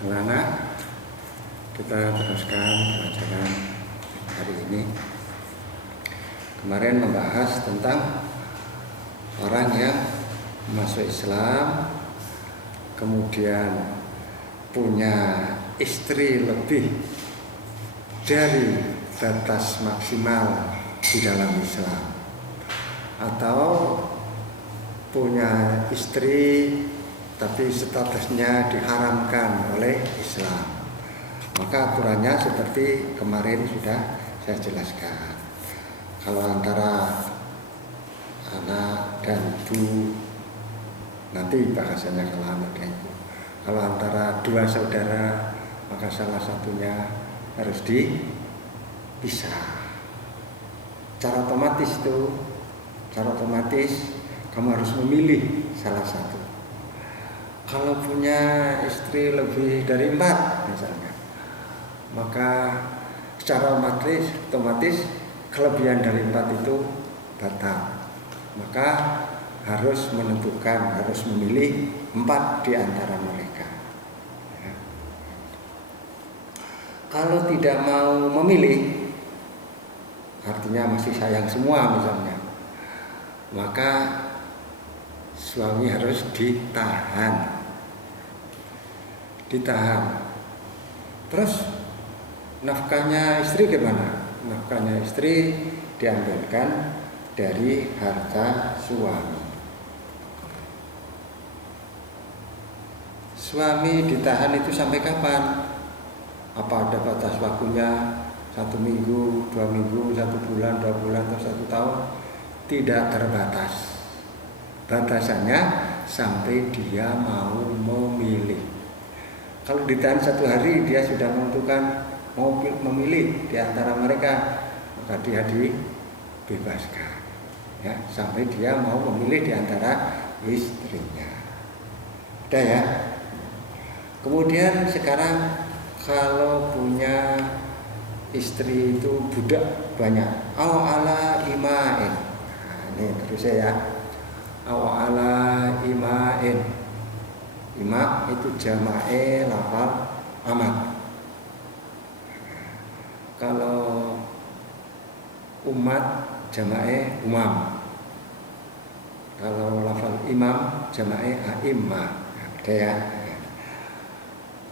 Anak-anak, kita teruskan pelajaran hari ini. Kemarin membahas tentang orang yang masuk Islam, kemudian punya istri lebih dari batas maksimal di dalam Islam, atau punya istri tapi statusnya diharamkan oleh Islam. Maka aturannya seperti kemarin sudah saya jelaskan. Kalau antara anak dan ibu, nanti bahasanya kalau anak dan ibu. Kalau antara dua saudara, maka salah satunya harus dipisah. Cara otomatis kamu harus memilih salah satu. Kalau punya istri lebih dari 4 misalnya, maka secara otomatis kelebihan dari 4 itu batal. Maka harus memilih 4 di antara mereka. Ya. Kalau tidak mau memilih, artinya masih sayang semua misalnya, maka suami harus ditahan. Terus nafkahnya istri gimana? Nafkahnya istri diambilkan dari harta suami. Suami ditahan itu sampai kapan? Apa ada batas waktunya? 1 minggu, 2 minggu, 1 bulan, 2 bulan, atau 1 tahun? Tidak terbatas. Batasannya sampai dia mau memilih. Kalau ditahan 1 hari, dia sudah menentukan mau memilih di antara mereka, maka dia dibebaskan. Ya, sampai dia mau memilih di antara istrinya. Udah ya. Kemudian sekarang kalau punya istri itu budak banyak, ala ima'in. Nah, ini terus ya. Ala ima'in. Ima itu jama'e lafal amat. Kalau umat jama'e umam. Kalau lafal imam jama'e a'immah. Ada ya.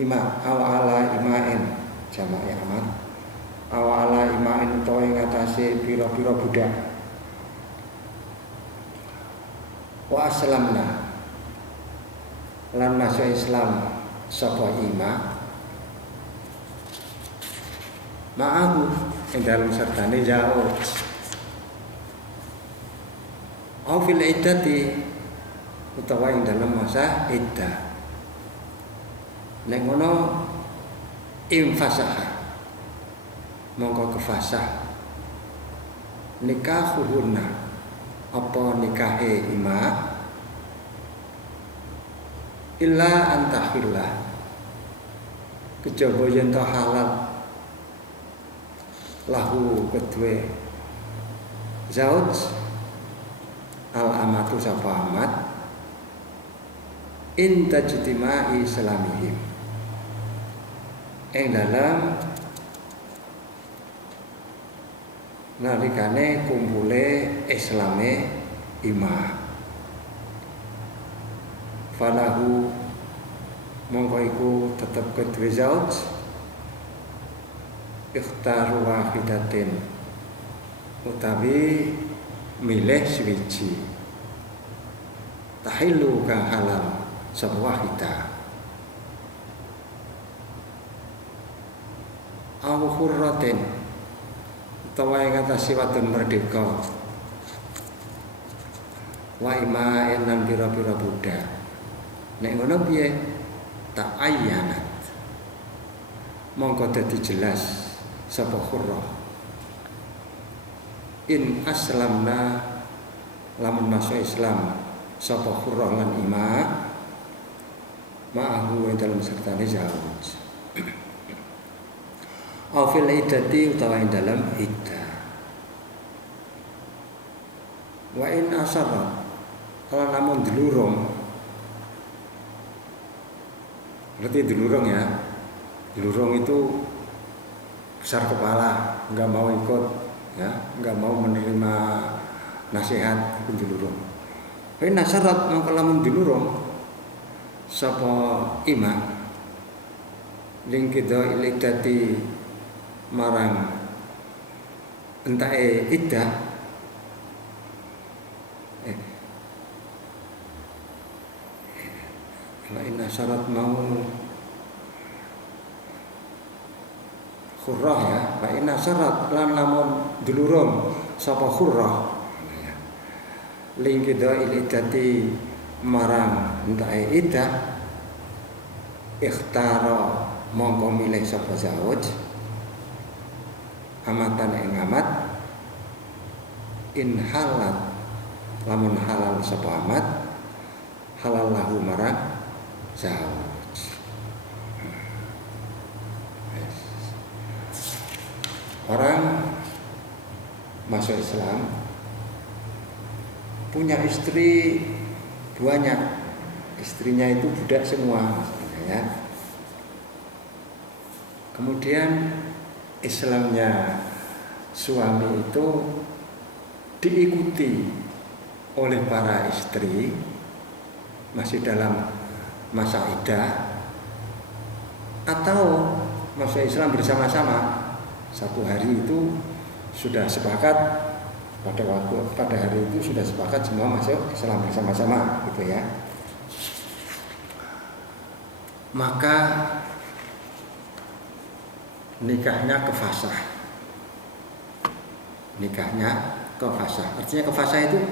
Ima ala ima'in jama'e amat. Ala ima'in utawa ing atase pira-pira budak. Wa aslamna lan masuk Islam sapa ima ma'ahu ing dalem sertane jauh au fil iddati utawa ing dalem masa iddah. Nek ngono infasah mongko kefasah nikahuhunna apa nikahe ima illa antahillah kejaba yen ta halal lahu kedue zauj al amatu sapa amat in tajtima'i islamihim ing dalam nalikane kumpule islame ima. Falahu mongko iku tetep kedue zauj ikhtaru wahidatin utawi milih swiji tahilu kang halal sapa wahida aw hurratin utawa ing atase wadon merdeka wa ima enan pira-pira budak. Nek ngono piye? Tak ayyanat. Mongko dadi jelas sapa khurrah. In aslamna lamun masuk Islam sapa khurrah lan ima ma'ahu ing dalem sertane zauj. Au fil iddati utawa ing dalem iddah. Wa in asarra kalau namun delurung Berarti dulurung ya. Dulurung itu besar kepala, nggak mau ikut, ya, nggak mau menerima nasihat itu dulurung. Tapi nasyarat mongko lamun dulurung sapa imam lingkida ilidati marang entae iddah Lain syarat mau khurrah ya, lain syarat lan lamun dulurung sapa khurrah lingkida ilidati marang entae iddah ikhtara mongko milih sapa zawaj amatan ing amat in halat lamun halal sapa amat halal lahu marang zawaj. Orang masuk Islam punya istri banyak, istrinya itu budak semua ya. Kemudian Islamnya suami itu diikuti oleh para istri masih dalam masa iddah atau masa Islam bersama-sama. Satu hari itu sudah sepakat pada hari itu sudah sepakat semua masuk Islam bersama-sama gitu ya. Maka nikahnya kefasah. Artinya kefasah itu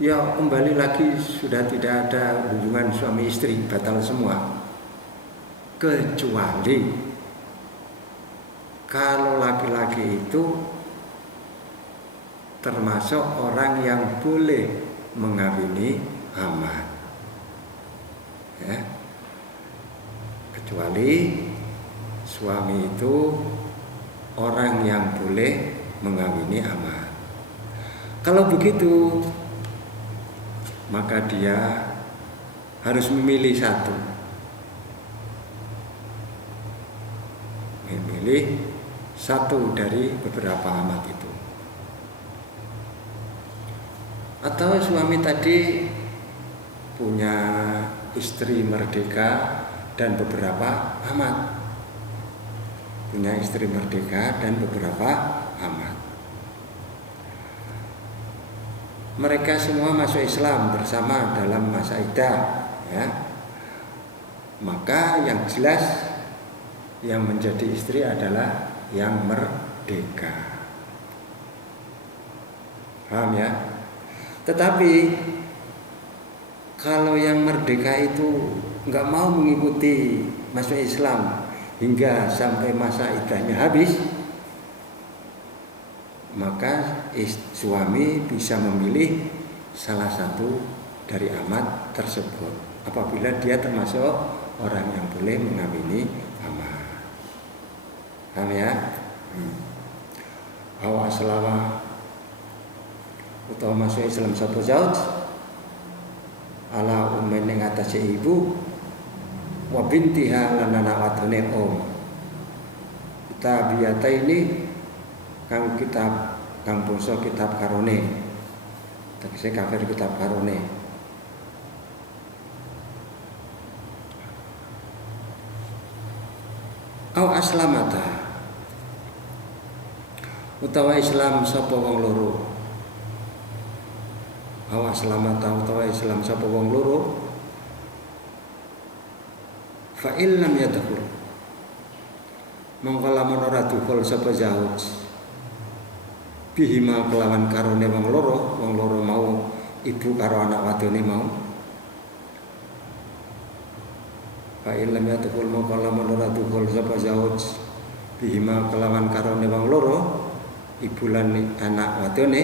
ya kembali lagi sudah tidak ada hubungan suami istri, batal semua. Kecuali kalau laki-laki itu termasuk orang yang boleh mengawini amat. Ya. Kecuali suami itu orang yang boleh mengawini amat. Kalau begitu, maka dia harus memilih satu. Memilih satu dari beberapa amat itu. Atau suami tadi punya istri merdeka dan beberapa amat. Punya istri merdeka dan beberapa amat. Mereka semua masuk Islam bersama dalam masa iddah ya. Maka yang jelas yang menjadi istri adalah yang merdeka. Paham ya? Tetapi kalau yang merdeka itu nggak mau mengikuti masuk Islam hingga sampai masa iddahnya habis, maka suami bisa memilih salah satu dari amat tersebut apabila dia termasuk orang yang boleh mengawini amat. Paham ya? Awa aslama utawa masuk Islam sapa zauj ala ummin ing atase ibu wa bintiha lan anak wadone kita biata ini kang kitab kang basa kitab karone tegese kafir kitab karone au aslamata utawa Islam sapa wong loro au aslamata utawa Islam sapa wong loro fa illam yadkhul mongko lamun ora dukhul sapa zauj bihima kelawan karone wong loro mau ibu karo anak wadone mau fa illam yadkhul mongko lamun ora dukhul sapa zauj bihima kelawan karone wong loro ibu lan anak wadone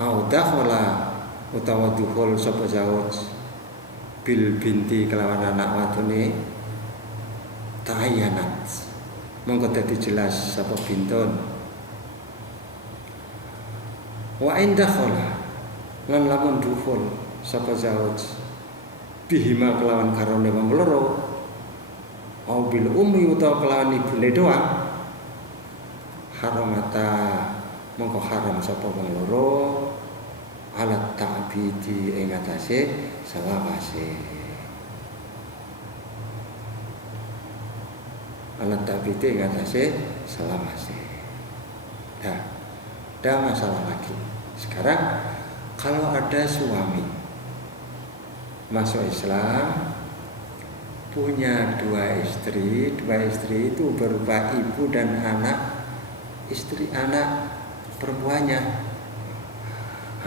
au dakhala utawa dukhul sapa zauj bil binti kelawan anak wadone ta'ayyanat mongko dadi jelas sapa bintun wa indakhala lan lamun dukhul sapa zauj bihima kelawan karone wong loro au bil ummi utawa kelawan ibune doang haramata mongko haram sapa wong loro alat ta'bidi ing atase selawase alat ta'bidi ing atase selawase. Nah, ada masalah lagi sekarang. Kalau ada suami masuk Islam, punya dua istri itu berupa ibu dan anak istri, anak perempuannya,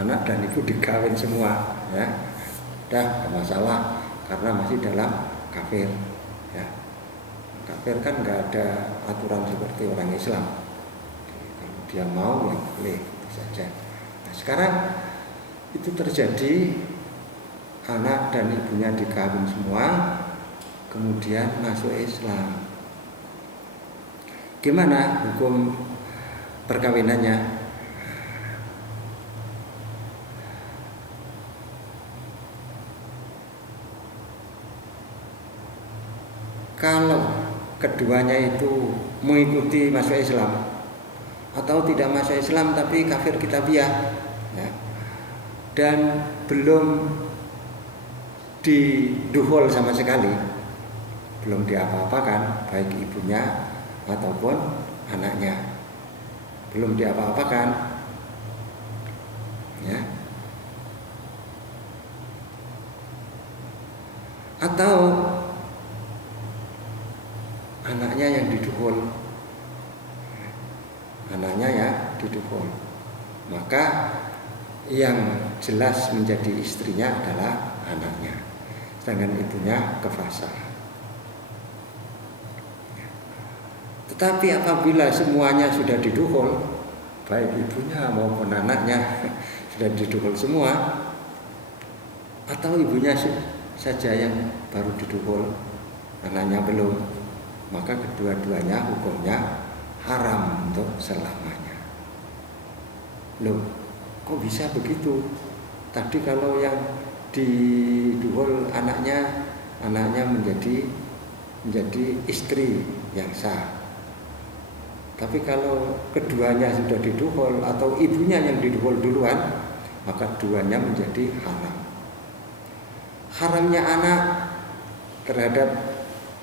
anak dan ibu dikawin semua, ya, dah masalah karena masih dalam kafir, ya. Kafir kan nggak ada aturan seperti orang Islam, kalau dia mau ya boleh saja. Nah, sekarang itu terjadi anak dan ibunya dikawin semua, kemudian masuk Islam. Gimana hukum perkawinannya? Kalau keduanya itu mengikuti masuk Islam atau tidak masuk Islam tapi kafir kitabiah, ya, dan belum diduhul sama sekali, belum diapa-apakan baik ibunya ataupun anaknya, belum diapa-apakan, ya, atau anaknya yang diduhul, anaknya ya diduhul, maka yang jelas menjadi istrinya adalah anaknya, sedangkan ibunya kafasa. Tetapi apabila semuanya sudah diduhul, baik ibunya maupun anaknya sudah diduhul semua, atau ibunya saja yang baru diduhul, anaknya belum, maka kedua-duanya hukumnya haram untuk selamanya. Loh, kok bisa begitu? Tadi kalau yang diduhul anaknya menjadi istri yang sah. Tapi kalau keduanya sudah diduhul atau ibunya yang diduhul duluan, maka duanya menjadi haram. Haramnya anak terhadap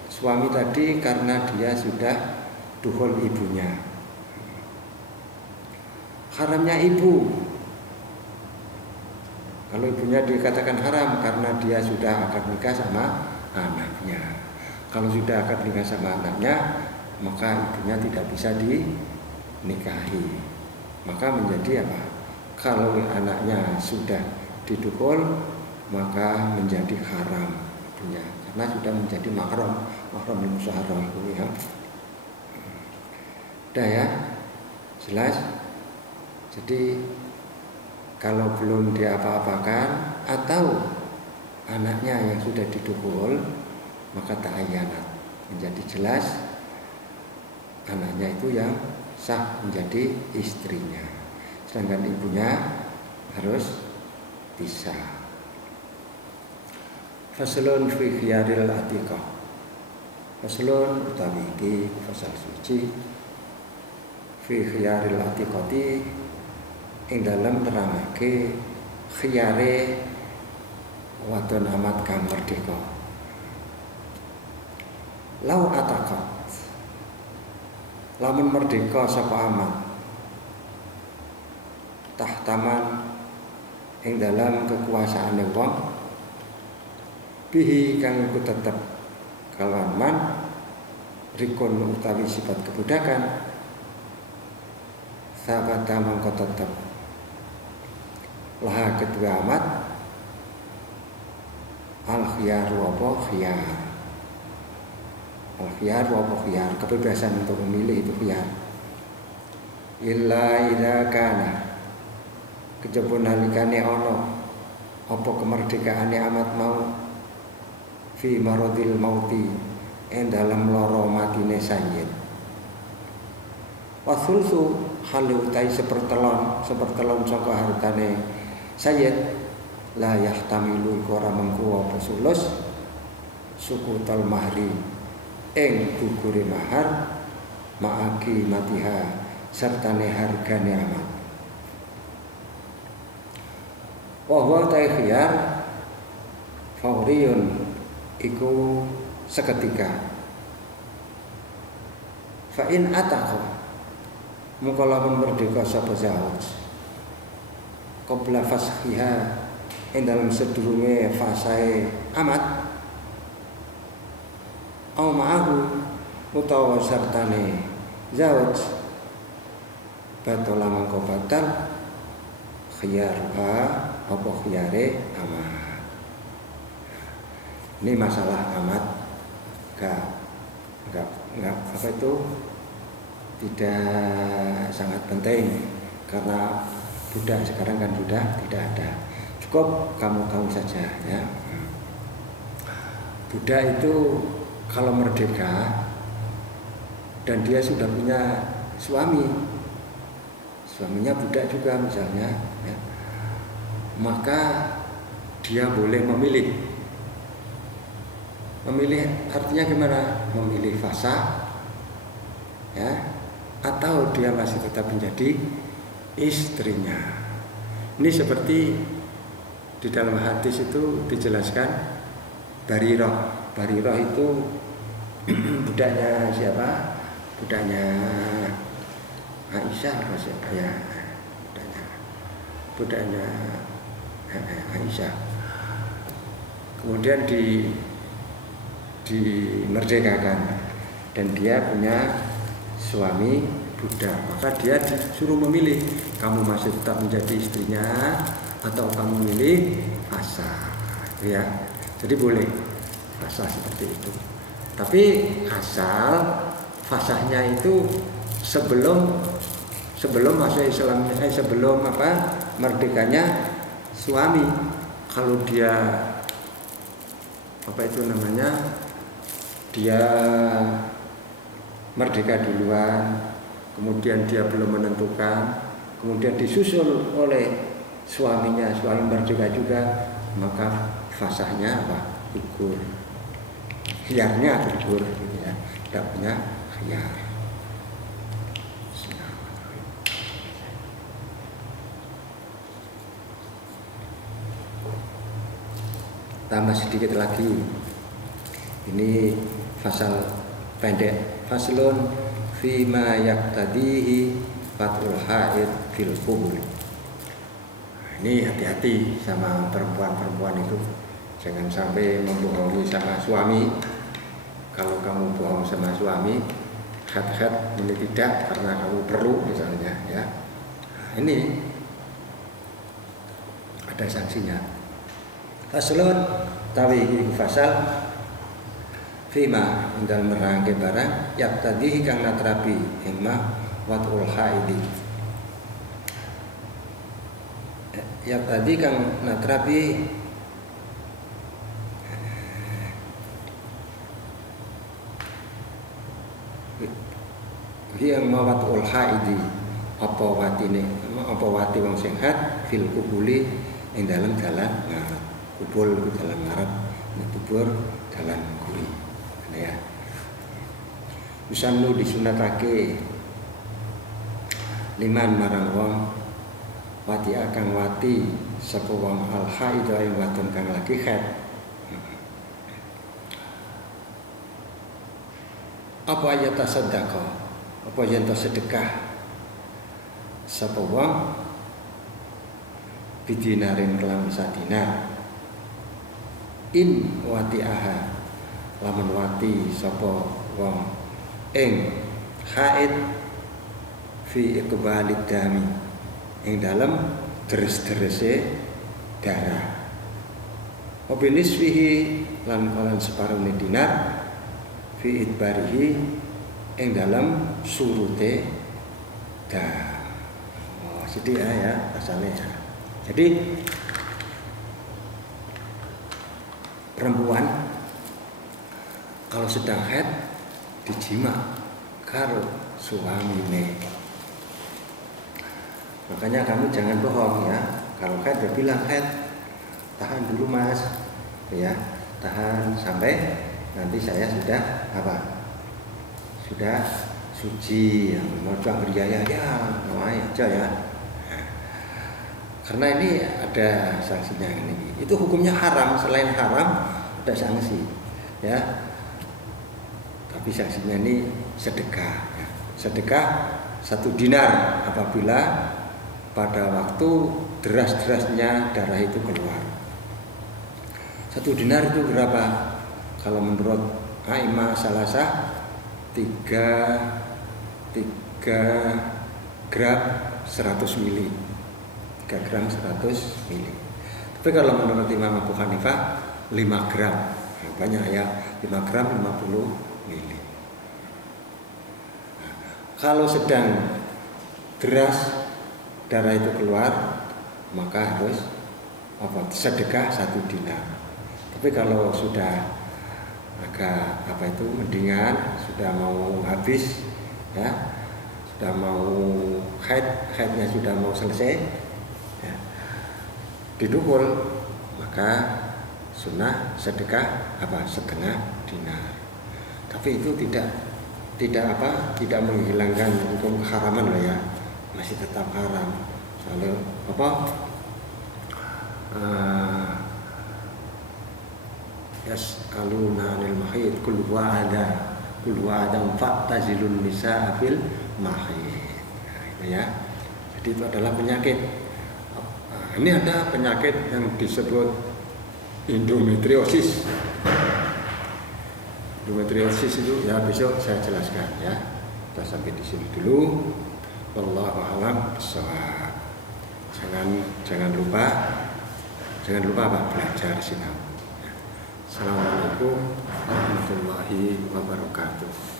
suami tadi karena dia sudah duhul ibunya. Haramnya ibu, kalau ibunya dikatakan haram karena dia sudah akad nikah sama anaknya. Kalau sudah akad nikah sama anaknya, maka ibunya tidak bisa dinikahi. Maka menjadi apa? Kalau anaknya sudah diduhul, maka menjadi haram ibunya, karena sudah menjadi mahram musyawarah, ya. Udah ya, jelas. Jadi kalau belum diapa-apakan atau anaknya yang sudah diduhul, maka ta'ayyanat, menjadi jelas anaknya itu yang sah menjadi istrinya, sedangkan ibunya harus pisah. Faslun fi khiyaril atiqah. Faslun utawi iki fasal suci fi khiyaril atiqati, ing dalam nerangake khiyare wadon amat kang merdeka. Lau ataqat, lamun merdeka sapa amat, tahtaman ing dalam kekuasaane wong, bihi kang iku tetep kalawan man rikun utawi sifat kebudakan, sabata mangko tetep laha kedua amat al khiyar wa khiyar. Al khiyar wa khiyar, kebebasan untuk memilih itu khiyar. Illa idza kana, kejaba nalikane ana apa kemerdekaane amat mau fi maradil mauti, ing dalam lara matine sayyid. Wasulsu halu utai sepertelon saka hartane sayyid, la yahtamilu ora mengku apa sulus sukutal mahri, ing gugure mahar ma'aki matiha sertane hargane amat. Wa ta khiyar fauriyun iku seketika. Fa in ataqa mongko lamun merdeka sapa zawj qabla fashiha ing dalem sedurunge fasae amat au ma'ahu utawa sertane zawj batola mangko batal khiyarha apa khiyare amat. Ini masalah amat enggak apa itu tidak sangat penting karena budak sekarang kan sudah tidak ada. Cukup kamu tahu saja ya. Budak itu kalau merdeka dan dia sudah punya suaminya budak juga misalnya ya, maka dia boleh memilih artinya gimana? Memilih fasa ya, atau dia masih tetap menjadi istrinya. Ini seperti di dalam hadis itu dijelaskan Barirah itu budaknya siapa? Budaknya Aisyah apa siapa ya? Budaknya Aisyah. Kemudian dimerdekakan dan dia punya suami budak, maka dia disuruh memilih, kamu masih tetap menjadi istrinya atau kamu milih fasa ya. Jadi boleh fasa seperti itu, tapi asal fasahnya itu sebelum masuk Islam, sebelum merdekanya suami. Kalau dia dia merdeka duluan, kemudian dia belum menentukan, kemudian disusul oleh suami merdeka juga, maka fasahnya gugur, khiyarnya gugur gitu ya, tidak punya khiyar. Tambah sedikit lagi, ini fasal pendek. Faslun fima yaqtadihi fatul haid fil qubul. Ini hati-hati sama perempuan itu, jangan sampai membohongi sama suami. Kalau kamu bohong sama suami, khat ini tidak karena kamu perlu misalnya ya. Ini ada sanksinya. Faslun tawi fasal fima indal merangke barang yak tadi kang natrapi emma watul haidi, yak tadi kang natrapi yang mawatul haidi apa wati wong sehat fil kubuli ing dalam dalan ngarep. Kubul itu dalam ngarep, kubur dalam guri ya. Usannu disunatake liman marang wong wati akang wati sapa wong al haid ing wadon kang lagi haid. Apa ayat tasaddaqa, apa yen sedekah sapa wong bidinarin kelam sadinar in wati aha lamun wati sapa wong ing haid fi iqbalid dami ing dalem deres-derese darah obiniswihi lan kalan separone dinar fi idbarihi ing dalem surute dah. Oh, sedih ya asalnya ya. Jadi perempuan kalau sedang haid dijima karo suamine. Makanya kamu jangan bohong ya. Kalau haid dia bilang haid, tahan dulu mas, ya tahan sampai nanti saya sudah sudah suci, yang mau coba berjaya ya mau aja ya. Karena ini ada sanksinya ini. Itu hukumnya haram, selain haram ada sanksi, ya. Tapi sanksinya ini sedekah. Ya. Sedekah 1 dinar apabila pada waktu deras-derasnya darah itu keluar. 1 dinar itu berapa? Kalau menurut Aimah Salasah 3 gram 100 mili. 3 gram 100 mili. Tapi kalau menurut Imam Abu Hanifah 5 gram. Nah, banyak ya, 5 gram 50 mili. Nah, kalau sedang deras darah itu keluar, maka harus sedekah 1 dinar. Tapi kalau sudah agak mendingan, sudah mau habis ya, sudah mau haidnya sudah mau selesai ya, didukul, maka sunnah sedekah setengah dinar. Tapi itu tidak menghilangkan hukum keharaman lah ya, masih tetap haram. Soalnya yas'aluna 'anil mahid qul huwa adam fa'tazilun nisaa fil mahid. Nah, itu ya. Jadi itu adalah penyakit. Ini ada penyakit yang disebut endometriosis. Endometriosis itu ya besok saya jelaskan ya. Kita sampai di sini dulu. Wallahu a'lam bishawab. Jangan lupa belajar sinau. Assalamualaikum warahmatullahi wabarakatuh.